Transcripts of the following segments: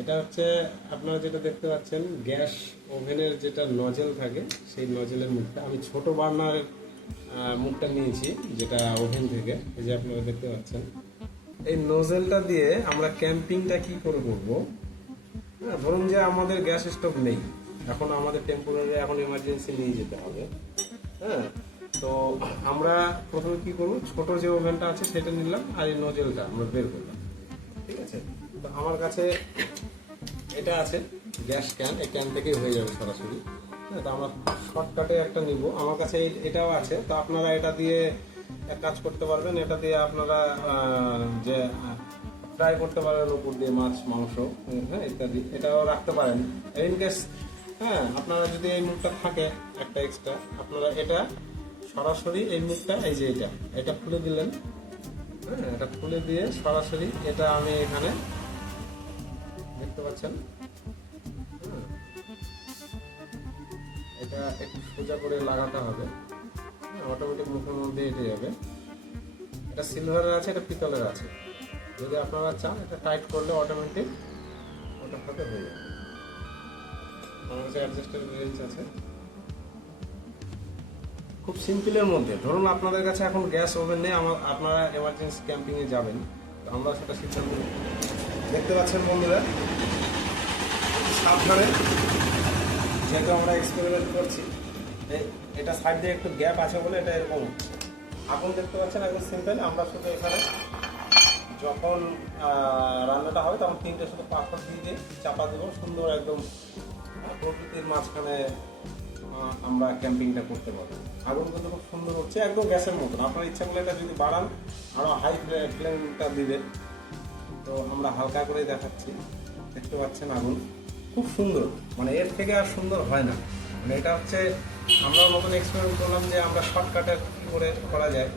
এটা হচ্ছে আপনারা যেটা দেখতে পাচ্ছেন গ্যাস ওভেনের যেটা নজেল থাকে সেই নজেলের মুখটা। আমি ছোট বার্নারের মুখটা নিয়েছি যেটা ওভেন থেকে এই যে আপনারা দেখতে পাচ্ছেন। এই নজেলটা দিয়ে আমরা ক্যাম্পিংটা কি করে করব? হ্যাঁ, ধরুন যে আমাদের গ্যাস স্টোভ নেই। এখন আমাদের টেম্পোরারি এখন এমার্জেন্সি নিয়ে যেতে হবে। হ্যাঁ তো আমরা প্রথমে কি করব? ছোট যে ওভেনটা আছে সেটা নিলাম আর এই নজেলটা আমরা বের করলাম। আমার কাছে এটা আছে, গ্যাস ক্যান এই ক্যান থেকেই হয়ে যাবে সরাসরি। হ্যাঁ তো আমরা শর্টকাটে একটা নিব। আমার কাছে এটাও আছে। তো আপনারা এটা দিয়ে এক কাজ করতে পারবেন। এটা দিয়ে আপনারা যে ফ্রাই করতে পারেন উপর দিয়ে মাছ, মাংস হ্যাঁ ইত্যাদি। এটাও রাখতে পারেন। ইন কেস হ্যাঁ আপনারা যদি এই মুখটা থাকে একটা এক্সট্রা আপনারা এটা সরাসরি এই মুখটা, এই যে এটা এটা খুলে দিলেন। হ্যাঁ এটা খুলে দিয়ে সরাসরি এটা আমি এখানে দেখতে পাচ্ছেন। এটা একটু সোজা করে লাগাতে হবে। অটোমেটিক মুখের মধ্যে এটে যাবে। এটা সিলভারের আছে, এটা পিতলের আছে। যদি আপনারা চান, এটা টাইট করলে অটোমেটিক ওটার সাথে হয়ে যাবে। আমার কাছে অ্যাডজাস্টের রেঞ্জ আছে। খুব সিম্পলের মধ্যে। ধরুন আপনাদের কাছে এখন গ্যাস ওভেন নেই আমার আপনারা এমার্জেন্সি ক্যাম্পিংয়ে যাবেন। আমরা সেটা সিদ্ধান্ত। দেখতে পাচ্ছেন বন্ধুরা, সাবধানে, যেহেতু আমরা এক্সপেরিমেন্ট করছি এটা সাইড দিয়ে একটু গ্যাপ আছে বলে এটা এরকম। আগুন দেখতে পাচ্ছেন একদম সিম্পল আমরা শুধু এখানে যখন রান্নাটা হবে তখন তিনটে শুধু পাথর দিয়ে দিয়ে চাপা দেবো, সুন্দর একদম প্রকৃতির মাঝখানে আমরা ক্যাম্পিংটা করতে পারব। আগুন কিন্তু খুব সুন্দর হচ্ছে, একদম গ্যাসের মতন। আপনার ইচ্ছা করলে এটা যদি বাড়ান আরও হাই ফ্লেমটা দিবে। তো আমরা হালকা করে দেখাচ্ছি। দেখতে পাচ্ছেন আগুন। খুব সুন্দর। মানে এর থেকে আর সুন্দর হয় না। মানে এটা হচ্ছে আমরা নতুন এক্সপেরিমেন্ট করলাম যে আমরা শর্টকাটে কী করে করা যায়।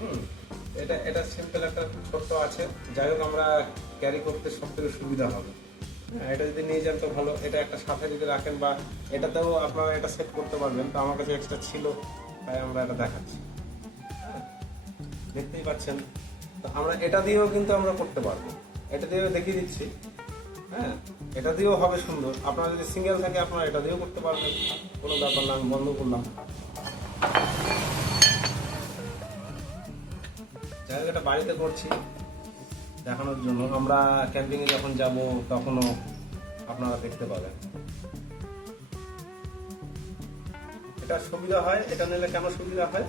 হুম এটা এটা সিম্পল একটা ছোট্ট আছে। যাই হোক আমরা ক্যারি করতে সব থেকে সুবিধা হবে। হ্যাঁ এটা যদি নিয়ে যান তো ভালো। এটা একটা সাথে যদি রাখেন বা এটাতেও আপনারা এটা সেট করতে পারবেন। তো আমার কাছে এক্সট্রা ছিল তাই আমরা এটা দেখাচ্ছি। হ্যাঁ, দেখতেই পাচ্ছেন। তো আমরা, এটা দিয়েও কিন্তু আমরা করতে পারব। এটা দিয়েও দেখিয়ে দিচ্ছি। হ্যাঁ এটা দিয়েও হবে সুন্দর। আপনারা যদি সিঙ্গেল থাকে, আপনারা এটা দিয়েও করতে পারবেন। কোনো ব্যাপার না, আমি বন্ধ করলাম। এটা বাড়িতে করছি, দেখানোর জন্য। আমরা ক্যাম্পিংয়ে যখন যাব, তখনও আপনারা দেখতে পাবেন। এটা সুবিধা হয়, এটা নিলে কেন সুবিধা হয়?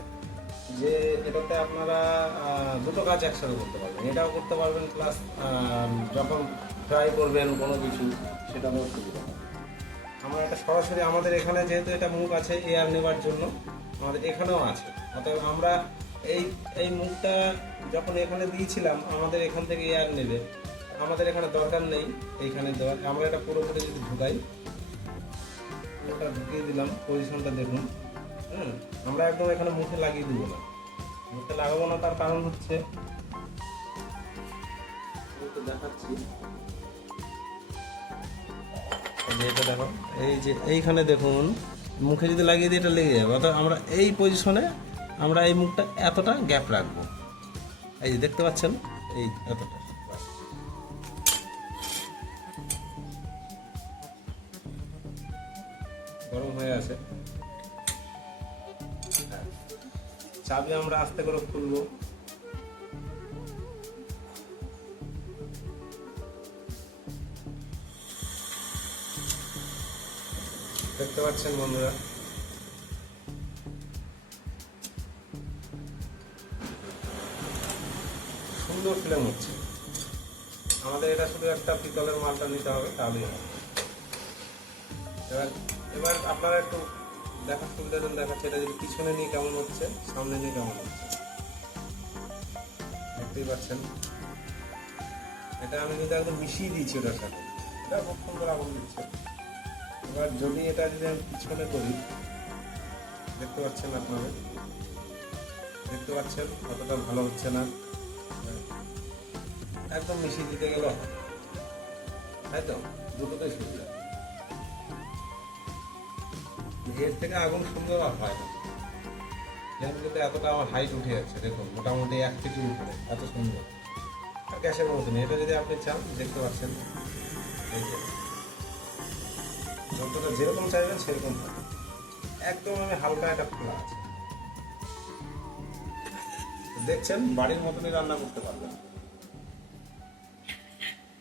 যে এটাতে আপনারা দুটো কাজ একসাথে করতে পারবেন। এটাও করতে পারবেন প্লাস যখন ট্রাই করবেন কোনো কিছু সেটাতেও সুবিধা আমরা এটা সরাসরি, আমাদের এখানে যেহেতু এটা মুখ আছে এয়ার নেবার জন্য, আমাদের এখানেও আছে। অতএব আমরা এই এই মুখটা যখন এখানে দিয়েছিলাম, আমাদের এখান থেকে এয়ার নেবে। আমাদের এখানে দরকার নেই এইখানে দেওয়ার। আমরা এটা পুরোপুরি যদি ঢুকাই ওটা ঢুকিয়ে দিলাম পজিশনটা দেখুন। হ্যাঁ আমরা একদম এখানে মুখে লাগিয়ে দিব না। মুখে লাগাবো না তার কারণ হচ্ছে। দেখাচ্ছি। এটা দেখো এই যে এইখানে দেখুন মুখে যদি লাগিয়ে দিই এটা লেগে যাবে। অর্থাৎ আমরা এই পজিশনে আমরা এই মুখটা এতটা গ্যাপ রাখব। এই যে দেখতে পাচ্ছেন এই এতটা। গরম হয়ে আছে। চাবি আমরা আস্তে করে খুলবো। দেখতে পাচ্ছেন বন্ধুরা? সুন্দর ফিল্ম হচ্ছে। আমাদের এটা শুধু একটা পিতলের মালটা নিতে হবে, তাহলেই হবে। এবার এবার আপনারা একটু দেখার সুবিধা জন্য দেখাচ্ছে, এটা যদি পিছনে নিয়ে কেমন হচ্ছে, সামনে নিয়ে কেমন হচ্ছে? দেখতেই পাচ্ছেন। এটা আমি কিন্তু একদম মিশিয়ে দিয়েছি ওটার সাথে। এটা খুব সুন্দর আগুন দিচ্ছে। এবার যদি এটা যদি আমি পিছনে করি, দেখতে পাচ্ছেন আপনারা? দেখতে পাচ্ছেন? কতটা ভালো হচ্ছে না। একদম মিশিয়ে দিতে গেল। তাই তো? দুটোতেই সুবিধা। এর থেকে আগুন সুন্দর আর হয় না। ল্যাম্পটিতে এতটা আমার হাইট উঠে যাচ্ছে, দেখুন, মোটামুটি এক কেজি উপরে, এত সুন্দর। আর গ্যাসের মতন এটা যদি আপনি চান, দেখতে পাচ্ছেন। এই যে যন্ত্রটা যেরকম চাইবেন সেরকম একদম আমি হালকা একটা খোলা আছে। দেখছেন, বাড়ির মতনই রান্না করতে পারবেন।